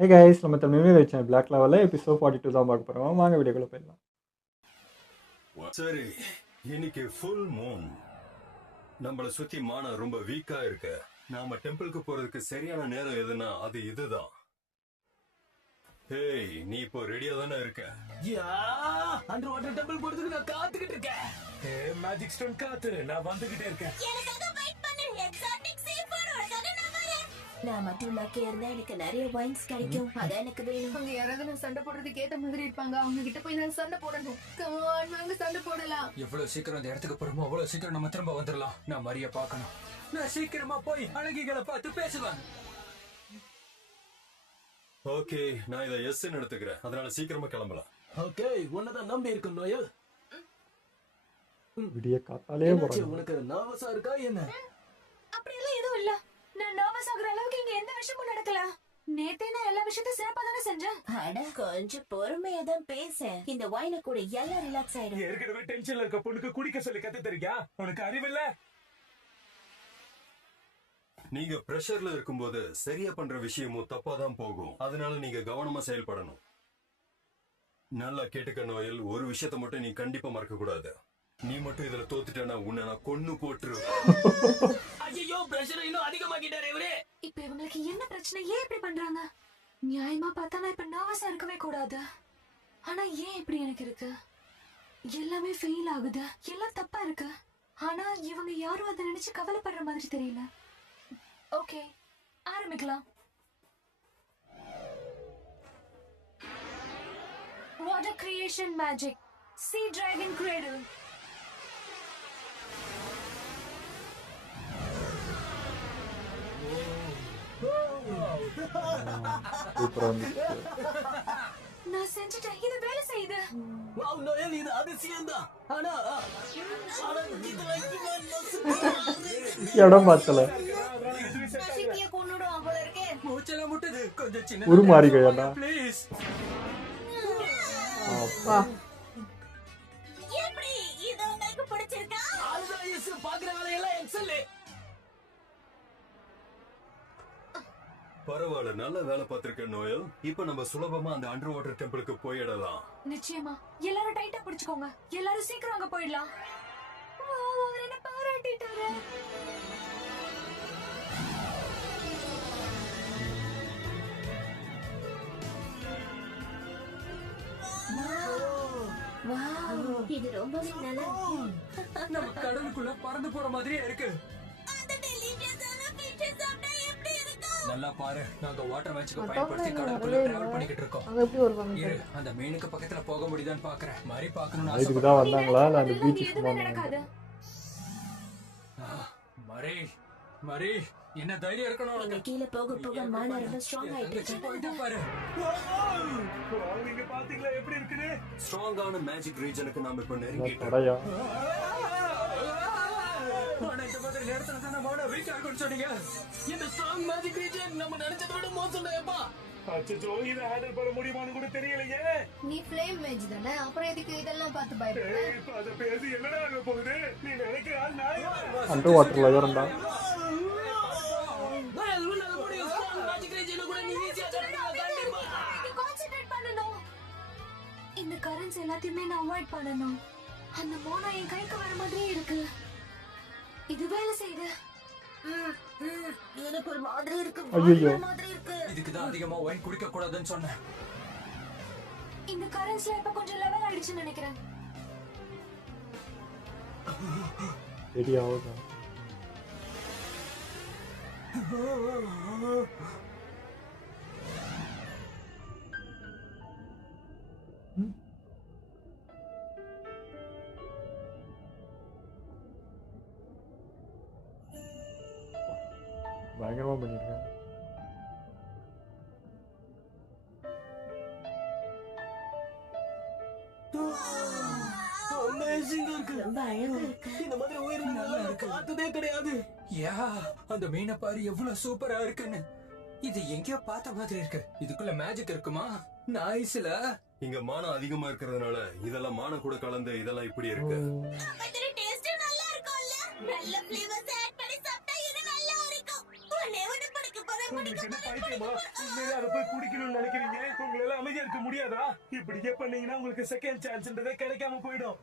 Hi guys, நம்ம தமிழ் வச்சேன் black லெவலில் எபிசோட் 42 தான் பார்க்க போகிறோம். வாங்க வீடியோக்குள்ள போயிடலாம். சரி, இன்னைக்கு ஃபுல் மூன். நம்மள சுத்தி மானம் ரொம்ப வீக்கா இருக்கு. நாம டெம்பிளுக்கு போறதுக்கு சரியான நேரம் எதுனா அது இதுதான். ஹேய், நீ இப்போ ரெடியா தானே இருக்க? யா, அண்டர் வாட்டர் டெம்பிள் போறதுக்கு நான் காத்துக்கிட்டு இருக்கேன். மேஜிக் ஸ்டோன் காத்து, நான் வந்துகிட்டே இருக்கேன். எனக்காக வெயிட் பண்ணு. எக்ஸாட்டிக் சீ ஃபுட் உனக்காக நான் வரேன். நான் மட்டும் லக்கியா இருந்தா எனக்கு நிறைய வைன்ஸ் கிடைக்கும். அதான் எனக்கு வேணும். அங்க யாராவது நான் சண்டை போடுறதுக்கு ஏத்த மாதிரி இருப்பாங்க. அவங்க கிட்ட போய் நான் சண்டை போடணும். கம் ஆன், வாங்க சண்டை போடலாம். எவ்வளவு சீக்கிரம் அந்த இடத்துக்கு போறோமோ அவ்வளவு சீக்கிரம் நம்ம திரும்ப வந்துடலாம். நான் மரிய பார்க்கணும். நான் சீக்கிரமா போய் அழகிகளை பார்த்து பேசுவேன். ஓகே, நான் இதை எஸ்ன்னு எடுத்துக்கிறேன். அதனால சீக்கிரமா கிளம்பலாம். ஓகே, உன்னதான் நம்பி இருக்கும் நோயல். விடிய காத்தாலே போகிறோம். உனக்கு நர்வஸா இருக்கா என்ன? அப்படியெல்லாம் எதுவும் இல்ல. நான் நர்வஸ் ஆகுற அளவுக்கு இங்க எந்த விஷயமும் நடக்கல. நேத்தே நான் எல்லா விஷயத்தையும் சிறப்பா தானே செஞ்சேன். அட, கொஞ்சம் பொறுமையா தான் பேச. இந்த வைனை கூட எல்லாம் ரிலாக்ஸ் ஆயிடும். ஏற்கனவே டென்ஷன்ல இருக்க பொண்ணுக்கு குடிக்க சொல்லி கத்து தரியா? உனக்கு அறிவில்ல? நீங்க பிரஷர்ல இருக்கும்போது சரியா பண்ற விஷயமும் தப்பா தான் போகும். அதனால நீங்க கவனமா செயல்படணும். நல்லா கேட்டுக்க நோயல், ஒரு விஷயத்த மட்டும் நீ கண்டிப்பா மறக்க கூடாது. நீ மட்டும் இதுல தோத்துட்டேன்னா உன்னை நான் கொன்னு போட்டுருவேன். ஐயோ, பிரஷர் இன்னும் அதிகமாக்கிட்டாரே இவரே. இப்ப இவங்களுக்கு என்ன பிரச்சனை? ஏன் இப்படி பண்றாங்க? நியாயமா பார்த்தா நான் இப்ப நர்வஸா இருக்கவே கூடாது. ஆனா ஏன் இப்படி எனக்கு இருக்கு? எல்லாமே ஃபெயில் ஆகுது, எல்லாம் தப்பா இருக்கு. ஆனா இவங்க யாரும் அதை நினைச்சு கவலைப்படுற மாதிரி தெரியல. ஓகே, ஆரம்பிக்கலாம். Water creation magic, sea dragon cradle. சூப்பராக இருந்துச்சு. நான் செஞ்சுட்டேன், இது வேலை செய்யுது. வாவ் நோயல், இது அதிசயம்தான். ஆனா இடம் பார்த்தல சிக்கிய கொன்னுடும் போல இருக்கே. மூச்செல்லாம் முட்டுது. கொஞ்சம் சின்ன உருமாறிக்கையாடா. ப்ளீஸ். அப்பா, எப்படி இது உங்களுக்கு பிடிச்சிருக்கா? அதுதான் எஸ், பாக்குற வேலையெல்லாம் எக்ஸல். பரவாயில்ல, நல்ல வேலை பார்த்திருக்க நோயல். இப்ப நம்ம சுலபமா அந்த அண்டர் வாட்டர் டெம்பிளுக்கு போயிடலாம். நிச்சயமா. எல்லாரும் டைட்டா பிடிச்சுக்கோங்க. எல்லாரும் சீக்கிரம் அங்க போயிடலாம். அவர் என்ன பாராட்டிட்டாரு. இது ரொம்பவே நல்லா இருக்கு. நம்ம கடலுக்குள்ள பறந்து போற மாதிரியே இருக்கு. அந்த டெலிவிஷனான ஃபிஷ் சாப்பிட்டா எப்படி இருக்கும்? நல்லா பாரு, நாங்க வாட்டர் மேட்ச்க்கு பயன்படுத்தி கடலுக்குள்ள டிராவல் பண்ணிக்கிட்டு இருக்கோம். அங்க எப்படி வருவாங்க? இரு, அந்த மீனுக்கு பக்கத்துல போக முடியுதான்னு பாக்குறேன். மாதிரி பாக்கணும்னு இதுக்கு ஆசைப்படுறேன். தான் வந்தாங்களா இல்லை அந்த அதெல்லாம் பீச்சுக்கு எதுவுமே சும்மா நடக்காது. மரி, மரி, என்ன தைரியம் இருக்கணும் இங்க உனக்கு? கீழே போக போக மானா ரொம்ப ஸ்ட்ராங் ஆயிட்டு தங்கச்சி போயிட்டா பாரு. நீங்க பாத்தீங்களா எப்படி இருக்குன்னு? ஸ்ட்ராங்கான மேஜிக் ரீஜனுக்கு நாம இப்ப நெருங்கிட்டோம். தடையா. ஆனா இந்த மாதிரி நேரத்துல தானே மானா வீக் ஆகும்னு சொன்னீங்க. இந்த ஸ்ட்ராங் மேஜிக் ரீஜன் நம்ம நினைச்சதை விட மோசம் ஏப்பா. அச்சோ, இதை ஹேண்டில் பண்ண முடியுமான்னு கூட தெரியலையே. நீ ஃப்ளேம் மேஜ் தானே, அப்புறம் எதுக்கு இதெல்லாம் பார்த்து பயப்படுற? இப்ப அத பேசி என்னடா ஆக போகுது? நீ நினைக்கிற நான் அண்டர் வாட்டர்ல ஏறண்டா. நீங்க கான்சென்ட்ரேட் பண்ணணும். இந்த கரண்ட்ஸ் எல்லாத்தையுமே நான் அவாய்ட் பண்ணணும். அந்த மோனா என் கைக்கு வர மாதிரியே இருக்கு. இது வேலை செய்யுது. எனக்கு ஒரு மாதிரி இருக்கு. ஐயையோ. மாதிரி இருக்கு. இதுக்குதான் அதிகமா ஒயின் குடிக்க கூடாதுன்னு சொன்னேன். இந்த கரண்ட்ஸ்ல இப்ப கொஞ்சம் லெவல் ஆயிடுச்சுன்னு நினைக்கிறேன். ரெடி ஆகுதா? பயங்கரமா பண்ணிருக்கேன். அமேசிங்கா இருக்கு. ரொம்ப அழகா இருக்கு. இந்த மாதிரி உயிரினங்கள் நான் பார்த்ததே கிடையாது. யா, அந்த மீனை பாரு எவ்வளவு சூப்பரா இருக்குன்னு. இது எங்கேயோ பார்த்த மாதிரி இருக்கு. இதுக்குள்ள மேஜிக் இருக்குமா? நைஸ்ல. இங்க மானம் அதிகமா இருக்கிறதுனால இதெல்லாம் மானம் கூட கலந்து இதெல்லாம் இப்படி இருக்கு. பத்திரி டேஸ்ட் நல்லா இருக்கும்ல. நல்ல ஃப்ளேவர்ஸ் ஆட் பண்ணி சாப்பிட்டா இது நல்லா இருக்கும். ஒண்ணே ஒண்ணு படுக்க போறேன். உங்களுக்கு என்ன பைத்தியமா? உண்மையிலே அதை போய் குடிக்கணும்னு நினைக்கிறீங்க? உங்களால அமைதியா இருக்க முடியாதா? இப்படியே பண்ணீங்கன்னா உங்களுக்கு செகண்ட் சான்ஸ்ன்றதே கிடைக்காம போயிடும்.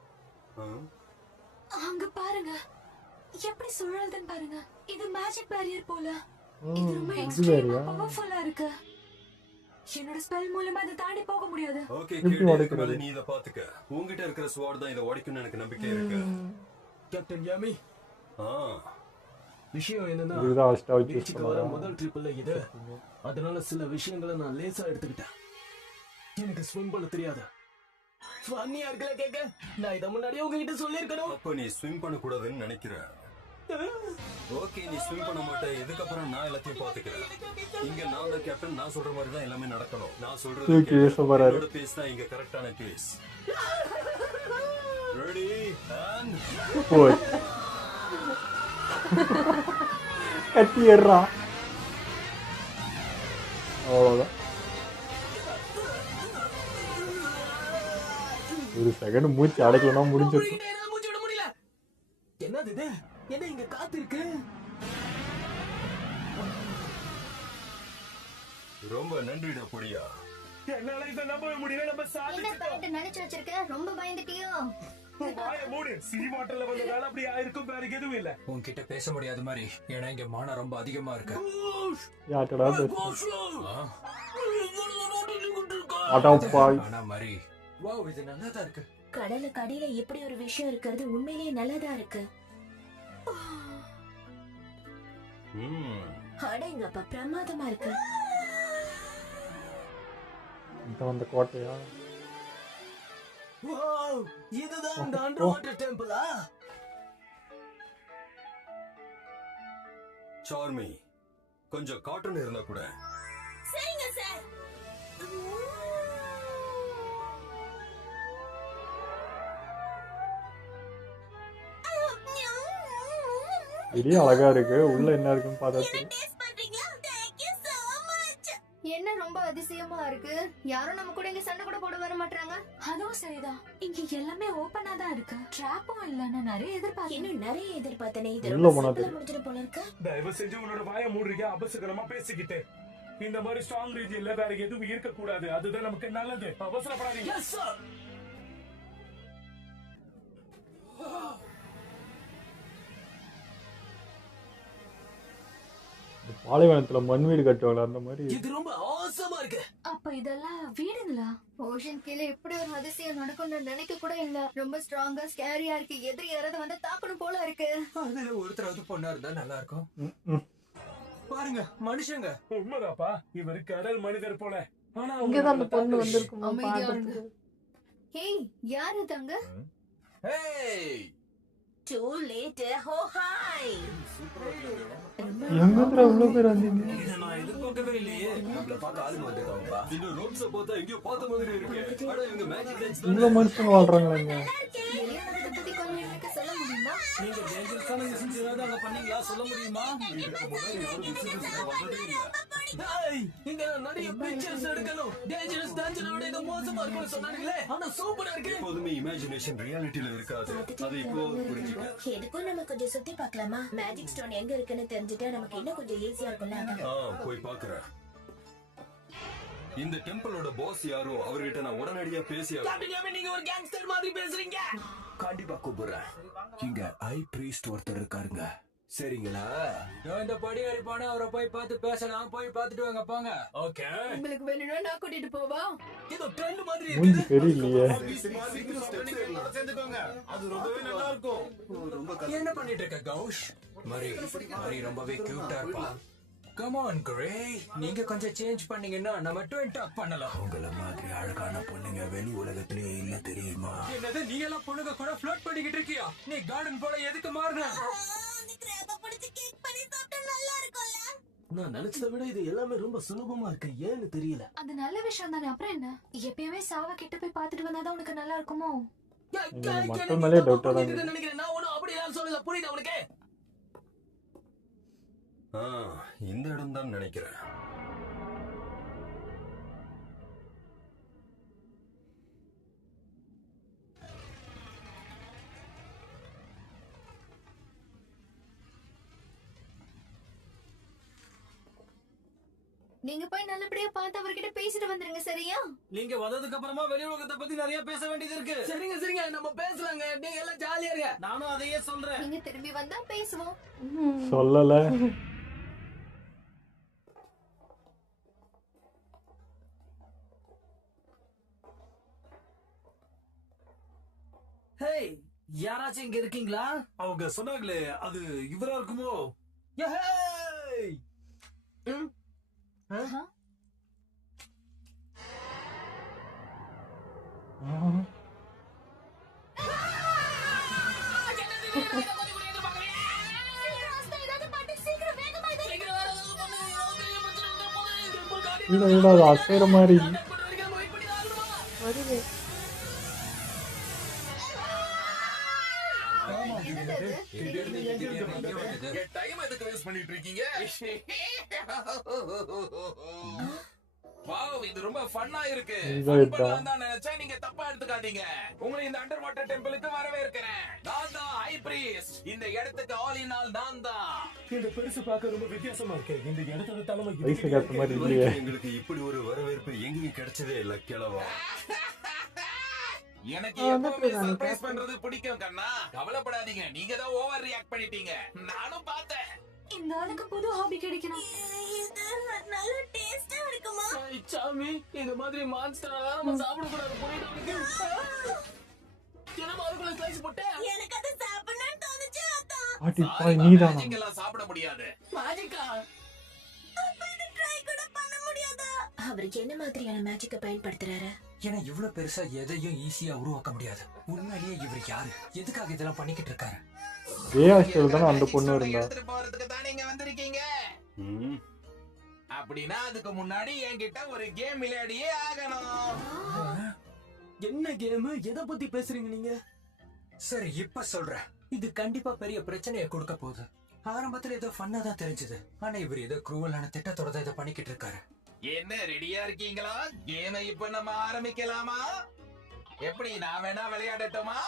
அங்க பாருங்க எப்படி சுழலுதுன்னு பாருங்க. இது மேஜிக் பேரியர் போல. இது ரொம்ப இது எக்ஸ்ட்ரீமா வேறயா? பவர்ஃபுல்லா இருக்கு. என்னோட ஸ்பெல் மூலமா இதை தாண்டி போக முடியாது. ஓகே எப்படி கேட்டு உடைக்கிறது? நீ இதை பாத்துக்க. உன்கிட்ட இருக்கிற ஸ்வாட் தான் இதை உடைக்கும்னு எனக்கு நம்பிக்கை இருக்கு. கேப்டன் யாமி, ஆ விஷயம் என்னன்னா இதுதான் ஃபர்ஸ்ட் சூஸ் பீச்சுக்கு வர பண்ணலாம். முதல் ட்ரிப்ல இது. அதனால சில விஷயங்களை நான் லேசா எடுத்துக்கிட்டேன். எனக்கு ஸ்விம் பண்ண தெரியாது. ஃபன்னியா இருக்கல கேக்க? நான் இத முன்னாடியே உங்ககிட்ட சொல்லிருக்கணும். அப்ப நீ ஸ்விம் பண்ண கூடாதுன்னு நினைக்கிற. ஓகே நீ ஸ்விம் பண்ண மாட்டேன். இதுக்கப்புறம் நான் எல்லாத்தையும் பாத்துக்கிறேன். இங்க நான் தான் கேப்டன். நான் சொல்ற மாதிரி தான் எல்லாமே நடக்கணும். நான் சொல்றது தூக்கி வீச போறாரு. என்னோட பேஸ் தான் இங்க கரெக்டான பேஸ். ரெடி அண்ட் போய் கட்டி ஏறா. அவ்வளோதான். ஒரு செகண்ட் மூச்சு அடைக்கலன்னா முடிஞ்சிருக்கும். போயிட்டே இருந்தா மூச்சு விட முடியல. என்னது இது? என்ன இங்க காத்து இருக்கு? ரொம்ப நன்றிடா பொடியா. என்னால இத நம்பவே முடியல. நம்ம என்ன சாதிச்சிட்டோம். பண்ணிட்டு நினைச்சு வச்சிருக்க? ரொம்ப பயந்துட்டியோ? வாயை மூடு. சி வாட்டர்ல வந்ததால அப்படி ஆயிருக்கும். வேற எதுவும் இல்ல. உன்கிட்ட பேச முடியாத மாதிரி. ஏன்னா இங்க மானம் ரொம்ப அதிகமா இருக்கு. யார்ட்டடா பேச ஆ? அடப்பாய். ஆனா மாதிரி வாவ் இது நல்லா தான் இருக்கு. கடலுக்கு அடியில இப்படி ஒரு விஷயம் இருக்கிறது உண்மையிலேயே நல்லதா இருக்கு. அடேங்கப்பா, பிரமாதமா இருக்கு. இந்த வந்த கோட்டையா? வாவ், இதுதான் அந்த அண்டர் வாட்டர் டெம்பிளா? சார்மி கொஞ்சம் காட்டன் இருந்தா கூட. சரிங்க சார். வெளியே அழகா இருக்கு. உள்ள என்ன இருக்குன்னு பார்த்தா தெரியும். என்ன ரொம்ப அதிசயமா இருக்கு. யாரும் நம்ம கூட இங்க சண்டை கூட போட வர மாட்டாங்க. அதுவும் சரிதான். இங்க எல்லாமே ஓபனா தான் இருக்கு. ட்ராப்பும் இல்லன்னு நிறைய எதிர்பார்த்தேன். இன்னும் நிறைய எதிர்பார்த்தனே. இது உள்ள ரொம்ப போனா சிம்பிளா தெரியும். முடிஞ்சிடும் போல இருக்கு. தயவு செஞ்சு உன்னோட வாயை மூடுறீங்க. அபசகரமா பேசிக்கிட்டு இந்த மாதிரி ஸ்ட்ராங் ரீஜன்ல வேற எதுவும் இருக்க கூடாது. அதுதான் நமக்கு நல்லது. அவசரப்படாதீங்க. இந்த பாலைவனத்துல மண் வீடு கட்டுவாங்களா அந்த மாதிரி. இது ரொம்ப ஆசமா இருக்கு. அப்ப இதெல்லாம் வீடுங்களா? ஓஷன் கீழே இப்படி ஒரு அதிசயம் நடக்கும்னு நினைக்க கூட இல்ல. ரொம்ப ஸ்ட்ராங்கா ஸ்கேரியா இருக்கு. எதிரி யாராவது வந்து தாக்கணும் போல இருக்கு. அதுல ஒருத்தராவது பொண்ணா இருந்தா நல்லா இருக்கும். ம். பாருங்க மனுஷங்க. உண்மைதாப்பா. இவர் கடல் மனிதர் போல. ஆனா இங்கதான் அந்த பொண்ணு வந்திருக்குமா அமைதியா பாக்குறதுக்கு. ஹேய், யாரு தங்க? ஏய் Too late. Ho hi. எங்கத்துல இவ்வளவு பேர் வந்தீங்க? இதை நான் எதிர்பார்க்கவே இல்லையே. நம்மள பார்க்க ஆளுங்க வந்திருக்காங்கப்பா. இந்த ரோட்ஸ பார்த்தா எங்கேயோ பார்த்த மாதிரி இருக்கு. அட இவங்க மேஜிக் டான்ஸ் இவ்வளவு மனுஷங்க வாழ்றாங்களா இங்க? வெளியானதை பத்தி கொஞ்சம் எனக்கு சொல்ல முடியுமா? நீங்க டேஞ்சரஸான மிஷன்ஸ் ஏதாவது அங்க பண்ணீங்களா சொல்ல முடியுமா? டேய், இங்க நிறைய பிக்சர்ஸ் எடுக்கணும். டேஞ்சரஸ் டான்ஸரை விட இது மோசமா இருக்கும்னு சொன்னாங்களே. ஆனா சூப்பரா இருக்கு. எப்போதுமே இமேஜினேஷன் ரியாலிட்டில இருக்காது. அது இப்போ புரிஞ்சுக்க. எதுக்கும் நம்ம கொஞ்சம் சுத்தி பார்க்கலாமா? மேஜிக் ஸ்டோன் எங்க இருக்குன்னு தெரிஞ்சுட்டா நமக்கு இன்னும் கொஞ்சம் ஈஸியா இருக்கும்ல. அதான். போய் பாக்குறேன். இந்த டெம்பிளோட பாஸ் யாரோ அவர்கிட்ட நான் உடனடியா பேசி கேப்டன் யாமி, நீங்க ஒரு கேங்ஸ்டர் மாதிரி பேசுறீங்க. கண்டிப்பா கூப்பிடுறேன். இங்க ஐ பிரீஸ்ட் ஒருத்தர் இருக்காருங்க. சரிங்களா? இந்த படி அடிப்பான அவரை போய் பார்த்து பேசலாம். போய் பார்த்துட்டு வாங்க போங்க. ஓகே. உங்களுக்கு வேணும்னா நான் கூட்டிட்டு போவா? இது ட்ரெண்ட் மாதிரி மூஞ்சி இருக்கு. தெரியலையே. அது ரொம்பவே நல்லா இருக்கும். என்ன பண்ணிட்டு இருக்க கௌஷ்? மரி மரி ரொம்பவே கியூட்டா இருப்பா. கம் ஆன் கிரே, நீங்க கொஞ்சம் சேஞ்ச் பண்ணீங்கன்னா நம்ம ட்வின் டாக் பண்ணலாம். உங்கள மாதிரி அழகான பொண்ணுங்க வெளி உலகத்திலே இல்ல தெரியுமா? என்னது நீ எல்லாம் பொண்ணுங்க கூட ஃப்ளர்ட் பண்ணிக்கிட்டு இருக்கியா? நீ கார்டன் போல எதுக்கு மாறுன? நான் நினைச்சதை விட இது எல்லாமே ரொம்ப சுலபமா இருக்கு. ஏன்னு தெரியல. அது நல்ல விஷயம் தானே. அப்புறம் என்ன? எப்பயுமே சாவ கிட்ட போய் பார்த்துட்டு வந்தாதான் உனக்கு நல்லா இருக்குமோ? மக்கள் மேலே டவுட்டா தான் இருக்கு. நினைக்கிறேன். நான் ஒண்ணும் அப்படி எல்லாம் சொல்லல. புரியுதா உனக்கு? இந்த இடம் தான் நினைக்கிறேன். நீங்க போய் நல்லபடியா பார்த்து அவர்கிட்ட பேசிட்டு வந்துருங்க, சரியா? நீங்க வந்ததுக்கு அப்புறமா வெளி உலகத்தை பத்தி நிறைய பேச வேண்டியது இருக்கு. சரிங்க சரிங்க, நம்ம பேசலாங்க. நீங்க எல்லாம் ஜாலியா இருங்க. நானும் அதையே சொல்றேன். நீங்க திரும்பி வந்தா பேசுவோம். சொல்லல. ஹேய், யாராச்சும் இங்க இருக்கீங்களா? அவங்க சொன்னாங்களே, அது இவரா இருக்குமோ? யஹேய்! ம்? இல்ல அது அசைற மாதிரி. வருது. டைம் எதுக்கு வேஸ்ட் பண்ணிட்டு இருக்கீங்க? வாவ், இது ரொம்ப ஃபன்னா இருக்கு. நினைச்சா நீங்க தப்பா எடுத்துக்காதீங்க. உங்களை இந்த அண்டர் வாட்டர் டெம்பிளுக்கு வரவேற்கிறேன். நான் தான் ஹை பிரீஸ்ட். இந்த இடத்துக்கு ஆல் இன் ஆல் நான் தான். இந்த பெருசு பார்க்க ரொம்ப வித்தியாசமா இருக்கு. இந்த இடத்தோட தலைமை வயசுக்கு ஏத்த மாதிரி இல்லையே. எங்களுக்கு இப்படி ஒரு வரவேற்பு எங்கேயும் கிடைச்சதே இல்ல கிழவா. எனக்கு எப்பவுமே சர்ப்ரைஸ் பண்றது பிடிக்கும் கண்ணா. கவலைப்படாதீங்க, நீங்க தான் ஓவர் ரியாக்ட் பண்ணிட்டீங்க. நானும் பார்த்தேன். இந்த ஆளுக்கு புது ஹாபி கிடைக்கணும். நல்ல டேஸ்டா இருக்குமா? சாமி, இந்த மாதிரி மான்ஸ்டர் எல்லாம் நம்ம சாப்பிட கூடாது. புரியுது உங்களுக்கு? தினமும் அதுக்குள்ள ஸ்லைஸ் போட்டு எனக்கு அது சாப்பிடணும்னு தோணுச்சு. அதான் பாட்டி பாய் நீதானா? மேஜிக் எல்லாம் சாப்பிட முடியாது. மேஜிக்கா? அப்ப இதை ட்ரை கூட பண்ண முடியாதா? அவர் என்ன மாதிரியான மேஜிக்கை பயன்படுத்துறாரு? ஏன்னா இவ்வளவு பெருசா எதையும் ஈஸியா உருவாக்க முடியாது. உண்மையிலேயே இவர் யாரு? எதுக்காக இதெல்லாம் பண்ணிக்கிட்டு இருக்காரு? ஏஆஸ்டல் தான அந்த பொண்ணு இருந்தா. எடுத்துட்டு போறதுக்கு தான் நீங்க வந்திருக்கீங்க. அப்படின்னா அதுக்கு முன்னாடி என்கிட்ட ஒரு கேம் விளையாடியே ஆகணும். என்ன கேம்? எதை பத்தி பேசுறீங்க நீங்க? சரி, இப்ப சொல்றேன். இது கண்டிப்பா பெரிய பிரச்சனையை கொடுக்க போகுது. ஆரம்பத்துல ஏதோ ஃபன்னா தான் தெரிஞ்சது. ஆனா இவர் ஏதோ குரூவலான திட்டத்தோட தான் இதை பண்ணிக்கிட்டு இருக்காரு. என்ன ரெடியா இருக்கீங்களா? கேமை இப்ப நம்ம ஆரம்பிக்கலாமா? எப்படி, நான் வேணா விளையாடட்டுமா?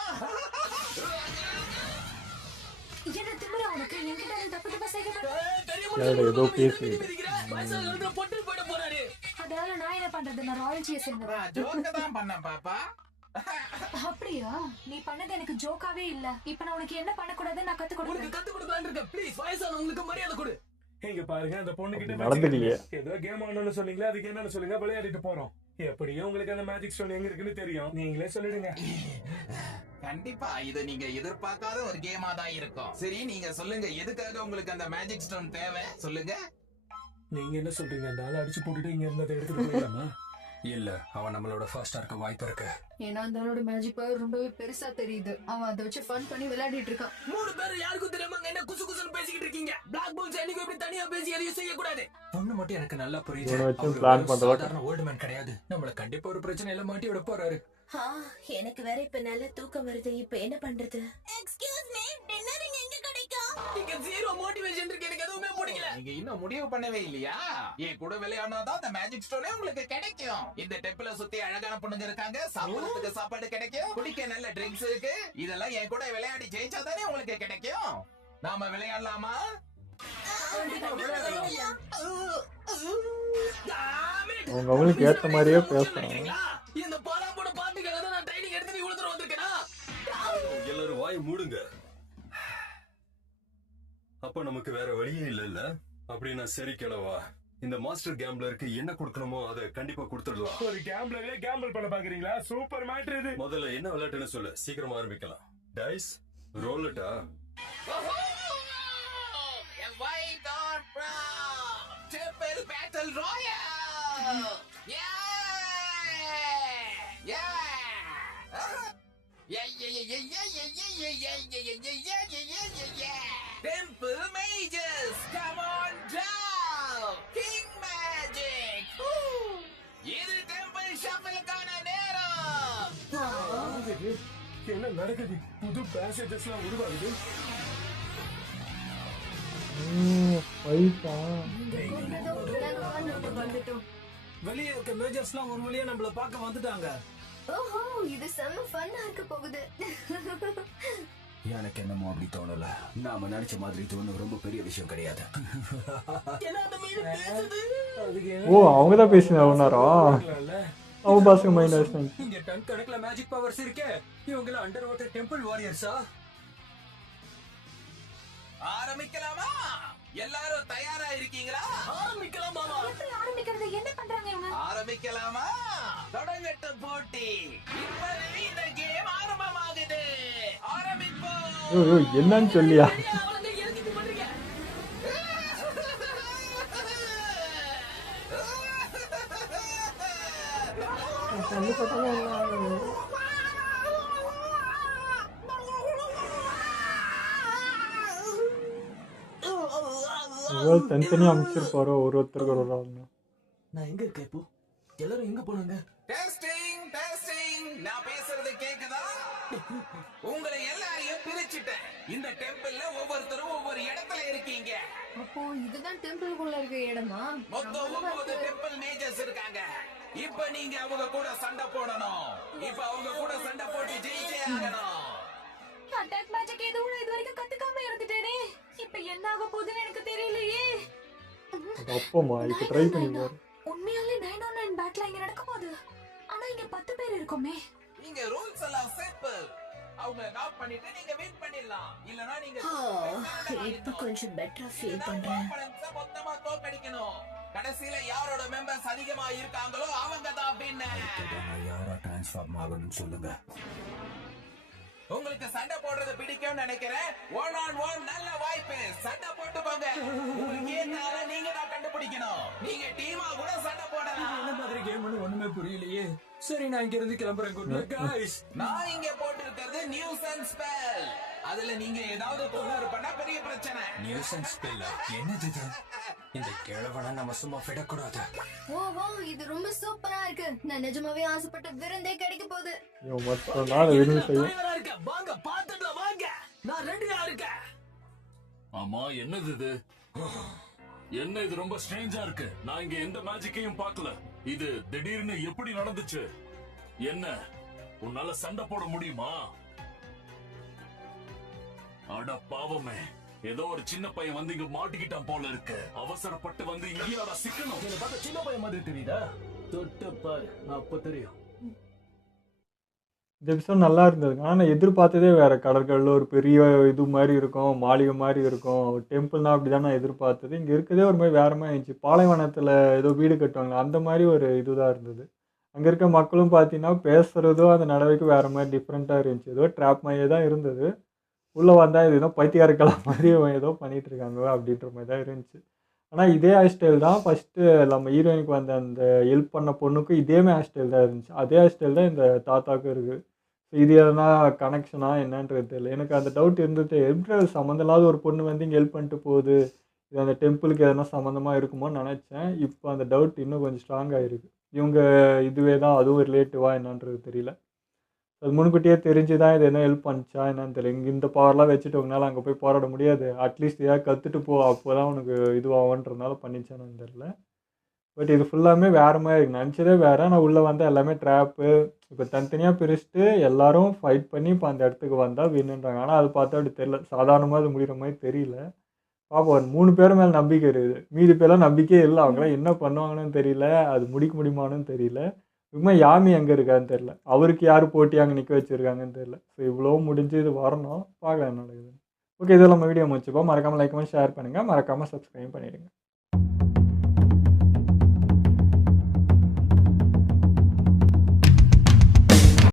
என்ன திமிரா உனக்கு? என்கிட்ட நீ தப்பு தப்பா செய்யக்கூடாது. ஏதோ பேசி. பொட்டு போயிட போறாரு. அதனால நான் என்ன பண்றது? நான் ராயல்ட்டியை சேர்ந்தவன். ஜோக்க தான் பண்ணேன் பாப்பா. அப்படியா? நீ பண்ணது எனக்கு ஜோக்காவே இல்ல. இப்ப நான் உனக்கு என்ன பண்ணக்கூடாதுன்னு நான் கத்து உனக்கு கொடுக்கிறேன். கத்து கொடுக்கலான்னு இருக்க. ப்ளீஸ், வயசானவங்களுக்கு மரியாதை கொடு. இங்க பாருங்க, அந்த பொண்ணு கிட்ட நடந்துக்கலையே. ஏதோ கேம் ஆடணும்னு சொன்னீங்களா, அதுக்கு என்னன்னு சொல்லுங்க, விளையாடிட்டு போறோம். எப்படியும் உங்களுக்கு அந்த மேஜிக் ஸ்டோன் எங்க இருக்குன்னு தெரியும், நீங்களே சொல்லிடுங்க. கண்டிப்பா இது நீங்க எதிர்பார்க்காத ஒரு கேமா தான் இருக்கும். சரி, நீங்க சொல்லுங்க, எதுக்காக உங்களுக்கு அந்த மேஜிக் ஸ்டோன் தேவை? சொல்லுங்க. நீங்க என்ன சொல்றீங்க? அந்த ஆளை அடிச்சு போட்டுட்டு இங்க இருந்ததை எடுத்துட்டு போயிடலாமா? இல்ல, அவன் நம்மளோட ஃபர்ஸ்டா இருக்க வாய்ப்பு இருக்கு. ஏன்னா அந்த ஆளோட மேஜிக் பவர் ரொம்பவே பெருசா தெரியுது. அவன் அதை வச்சு ஃபன் பண்ணி விளையாடிட்டு இருக்கான். 3 பேர் யாருக்கும் தெரியாம என்ன குசு குசுன்னு பேசிக்கிட்டு இருக்கீங்க. பிளாக் போல்ஸ் என்னைக்கு இப்படி தனியா பேசி எதையும் செய்ய கூடாது. பொண்ணு மட்டும் எனக்கு நல்லா புரியுது. இவனை வச்சு அவரு plan ஒரு பண்றதா? சாதாரண ஓல்டு மேன் கிடையாது. நம்மள கண்டிப்பா ஒரு பிரச்சனையில மாட்டி விட போறாரு. எனக்கு வேற இப்ப நல்ல தூக்கம் வருது. இப்ப என்ன பண்றது? எக்ஸ்கியூஸ் மீ, டின்னர் எங்க கிடைக்கும்? நீங்க ஜீரோ மோட்டிவேஷன் இருக்கு. எனக்கு எதுவுமே பிடிக்கல. நீங்க இன்னும் முடிவு பண்ணவே இல்லையா? என் கூட விளையாடினாதான் அந்த மேஜிக் ஸ்டோனே உங்களுக்கு கிடைக்கும். இந்த டெம்பிள சுத்தி அழகான பொண்ணுங்க இருக்காங்க, சாப்பிடுறதுக்கு சாப்பாடு கிடைக்கும், குடிக்க நல்ல ட்ரிங்க்ஸ் இருக்கு. இதெல்லாம் என் கூட விளையாடி ஜெயிச்சாதானே உங்களுக்கு கிடைக்கும். நாம விளையாடலாமா? அவங்க அவங்களுக்கு ஏத்த மாதிரியே பேசணும். இந்த பாலாம்போட பாட்டுக்காக தான் நான் ட்ரைனிங் எடுத்து இவ்வளவு தூரம் வந்திருக்கேனா? எல்லாரும் வாய் மூடுங்க. அப்ப நமக்கு வேற வழியே இல்ல. அப்படின்னா சரி கிழவா, இந்த மாஸ்டர் கேம்பிளருக்கு என்ன கொடுக்கணுமோ அதை கண்டிப்பா கொடுத்துடலாம். ஒரு கேம்பிளரே கேம்பிள் பண்ண பாக்குறீங்களா? சூப்பர் மேட்டர் இது. முதல்ல என்ன விளையாட்டுன்னு சொல்லு, சீக்கிரமா ஆரம்பிக்கலாம். Dies ரோலட்டா? White or brown, triple battle royale. Yeah! Yeah! Yeah, yeah, yeah, yeah, yeah, yeah, yeah, yeah, yeah, yeah, yeah, yeah, yeah, yeah, yeah. Temple mages, come on down. King magic. Woo! இது temple shuffle-க்கான நேரம். என்ன நடக்குது? புது passages எல்லாம் உருவாகுது. வெளியே இருக்க majors எல்லாம் ஒரு வழியா நம்மள பார்க்க வந்துட்டாங்க. ஓஹோ, இது செம்ம ஃபன்னா இருக்க போகுது. எனக்கு என்னமோ அப்படி தோணல. நாம நினைச்ச மாதிரி இது ஒன்றும் ரொம்ப பெரிய விஷயம் கிடையாது. ஓ அவங்க தான் பேசினா ஒன்னாரா? அவங்க பாசுக்கு மைண்ட் ஆயிடுச்சு. இங்க டன் கணக்குல மேஜிக் பவர்ஸ் இருக்கே. இவங்க அண்டர் வாட்டர் டெம்பிள் வாரியர்ஸா? ஆரம்பிக்கலாமா? எல்லாரும் தயாரா இருக்கீங்களா? ஆரம்பிக்கலாமா? எப்படி ஆரம்பிக்கிறது? என்ன பண்றாங்க இவங்க? ஆரம்பிக்கலாமா? தொடங்கட்டும் போட்டி. இப்பவே இந்த கேம் ஆரம்பமாகுது. ஆரம்பிப்போம். ஐயோ என்னன்னு சொல்லியா? தனித்தனியா அமைச்சிருப்பாரோ ஒருத்தருக்கு ஒரு ஆள்னு. நான் எங்க இருக்கேன் இப்போ? எல்லாரும் எங்க போனாங்க? Testing testing. நான் பேசுறது கேக்குதா? உங்களை எல்லாரையும் பிரிச்சுட்டேன். இந்த டெம்பிள்ல ஒவ்வொருத்தரும் ஒவ்வொரு இடத்துல இருக்கீங்க. அப்போ இதுதான் டெம்பிளுக்குள்ள இருக்க இடமா? மொத்தம் 9 டெம்பிள் மேஜர்ஸ் இருக்காங்க. இப்ப நீங்க அவங்க கூட சண்டை போடணும். இப்ப அவங்க கூட சண்டை போட்டு ஜெயிச்சே ஆகணும். அட்டாக் மேஜிக் எதுவும் நான் இது வரைக்கும் கத்துக்காம இருந்துட்டேனே. இப்ப என்ன ஆக போகுதுன்னு எனக்கு தெரியலையே. அப்பமா இப்ப ட்ரை பண்ணி பாரு. உண்மையாலே 909 பேட்ல இங்க நடக்கும்போது ஆனா இங்க 10 பேர் இருக்கோமே. இங்க ரூல்ஸ் எல்லாம் சிம்பிள். அவங்க நாக் பண்ணிட்டு நீங்க வின் பண்ணிடலாம். இல்லனா நீங்க இப்ப கொஞ்சம் பெட்டரா ஃபீல் பண்றேன். மொத்தமா தோக்கடிக்கணும். கடைசில யாரோட மெம்பர்ஸ் அதிகமா இருக்காங்களோ அவங்க தான் வின்னர். யாரா டிரான்ஸ்ஃபார்ம் ஆகணும்னு சொல்லுங்க. உங்களுக்கு சண்டை போடுறது பிடிக்கும்னு நினைக்கிறேன். 1-on-1 நல்ல வாய்ப்பு. சண்டை போட்டு போங்க. உங்களுக்கு ஏத்த ஆளை நீங்க தான் கண்டுபிடிக்கணும். நீங்க டீமா கூட சண்டை போடலாம். என்ன மாதிரி கேம்னு ஒண்ணுமே புரியலையே. சரி நான் இங்க இருந்து கிளம்புறேன். Good night guys. நான் இங்க போட்டுருக்கிறது நியூசன்ஸ் ஸ்பெல். அதுல நீங்க ஏதாவது தொந்தரவு பண்ணா பெரிய பிரச்சனை. நியூசன்ஸ் ஸ்பெல் என்னது இது? இந்த கேளவன நம்ம சும்மா விடக்கூடாது. ஓ இது ரொம்ப சூப்பரா இருக்கு. நான் நிஜமாவே ஆசைப்பட்ட விருந்தே கிடைக்க போகுது. ஐயோ மொத்த நாள் விரும்பி செய்யும். தயாரா இருக்கேன். வாங்க பாத்துக்கலாம் வாங்க. நான் ரெடியா இருக்கேன். ஆமா என்னது இது? என்ன இது ரொம்ப ஸ்ட்ரேஞ்சா இருக்கு. நான் இங்க எந்த மேஜிக்கையும் பார்க்கல. இது திடீர்னு எப்படி நடந்துச்சு? என்ன உன்னால சண்டை போட முடியுமா? அட பாவமே, ஏதோ ஒரு சின்ன பையன் வந்து இங்க மாட்டிக்கிட்டான் போல இருக்கு. அவசரப்பட்டு வந்து இங்கேயாடா சிக்கணும். என்ன பார்த்தா சின்ன பையன் மாதிரி தெரியுதா? தொட்டு பாரு அப்ப தெரியும். இந்த எபிசோட் நல்லா இருந்ததுங்க. ஆனால் நான் எதிர்பார்த்ததே வேறு. கடற்கரையில் ஒரு பெரிய இது மாதிரி இருக்கும், மாளிகை மாதிரி இருக்கும், டெம்பிள்னா அப்படி தான் நான் எதிர்பார்த்தது. இங்கே இருக்கதே ஒரு மாதிரி வேறு மாதிரி இருந்துச்சு. பாலைவனத்தில் ஏதோ வீடு கட்டுவாங்க அந்த மாதிரி ஒரு இதுதான் இருந்தது. அங்கே இருக்க மக்களும் பார்த்தீங்கன்னா பேசுகிறதோ அந்த நடவடிக்கை வேறு மாதிரி டிஃப்ரெண்ட்டாக இருந்துச்சு. ஏதோ ட்ராப் மாதிரியே தான் இருந்தது. உள்ளே வந்தால் இது ஏதோ பைத்தியாருக்கலாம் மாதிரி ஏதோ பண்ணிகிட்ருக்காங்க அப்படின்ற மாதிரி தான் இருந்துச்சு. ஆனால் இதே ஹேர் ஸ்டைல் தான் ஃபஸ்ட்டு நம்ம ஹீரோயினுக்கு வந்த அந்த ஹெல்ப் பண்ண பொண்ணுக்கும் இதேமே ஹேர் ஸ்டைல் தான் இருந்துச்சு. அதே ஹேர் ஸ்டைல் தான் இந்த தாத்தாவுக்கும் இருக்குது. இது எதனா கனெக்ஷனா என்னன்றது தெரியல. எனக்கு அந்த டவுட் இருந்துட்டு எப்படி சம்மந்தம் இல்லாத ஒரு பொண்ணு வந்து இங்கே ஹெல்ப் பண்ணிட்டு போகுது, இது அந்த டெம்பிளுக்கு எதனா சம்மந்தமாக இருக்குமோன்னு நினச்சேன். இப்போ அந்த டவுட் இன்னும் கொஞ்சம் ஸ்ட்ராங்காக இருக்குது. இவங்க இதுவே தான் அதுவும் ரிலேட்டிவா என்னன்றது தெரியல. அது முன்கூட்டியே தெரிஞ்சு தான் இது என்ன ஹெல்ப் பண்ணிச்சா என்னன்னு தெரியல. இங்கே இந்த பவர்லாம் வச்சுட்டு உங்களால் அங்கே போய் போராட முடியாது. அட்லீஸ்ட் ஏதாவது கற்றுட்டு போ, அப்போ தான் உனக்கு இதுவாகன்றதுனால பண்ணிச்சானு தெரியல. பட் இது ஃபுல்லாமே வேறு மாதிரி இருக்குது. நினச்சதே வேறு. ஆனால் உள்ளே வந்தால் எல்லாமே ட்ராப்பு. இப்போ தனித்தனியாக பிரிச்சுட்டு எல்லாரும் ஃபைட் பண்ணி இப்போ அந்த இடத்துக்கு வந்தால் வின்னுன்றாங்க. ஆனால் அது பார்த்தா அப்படி தெரியல. சாதாரணமாக அது முடிகிற மாதிரி தெரியல. பார்ப்போம். 3 பேர் மேலே நம்பிக்கை இருக்குது. மீதி பேர்லாம் நம்பிக்கையே இல்லை. அவங்களாம் என்ன பண்ணுவாங்கன்னு தெரியல. அது முடிக்க முடியுமான்னு தெரியல. சும்மா யாமி எங்கே இருக்கான்னு தெரியல. அவருக்கு யார் போட்டி அங்கே நிற்க வச்சுருக்காங்கன்னு தெரியல. ஸோ இவ்வளோ முடிஞ்சு இது வரணும். பார்க்கலாம் என்ன நடக்குது. ஓகே, இதில் நம்ம வீடியோ முடிச்சுப்போம். மறக்காமல் லைக் பண்ணி ஷேர் பண்ணுங்கள். மறக்காமல் சப்ஸ்கிரைப் பண்ணிவிடுங்க.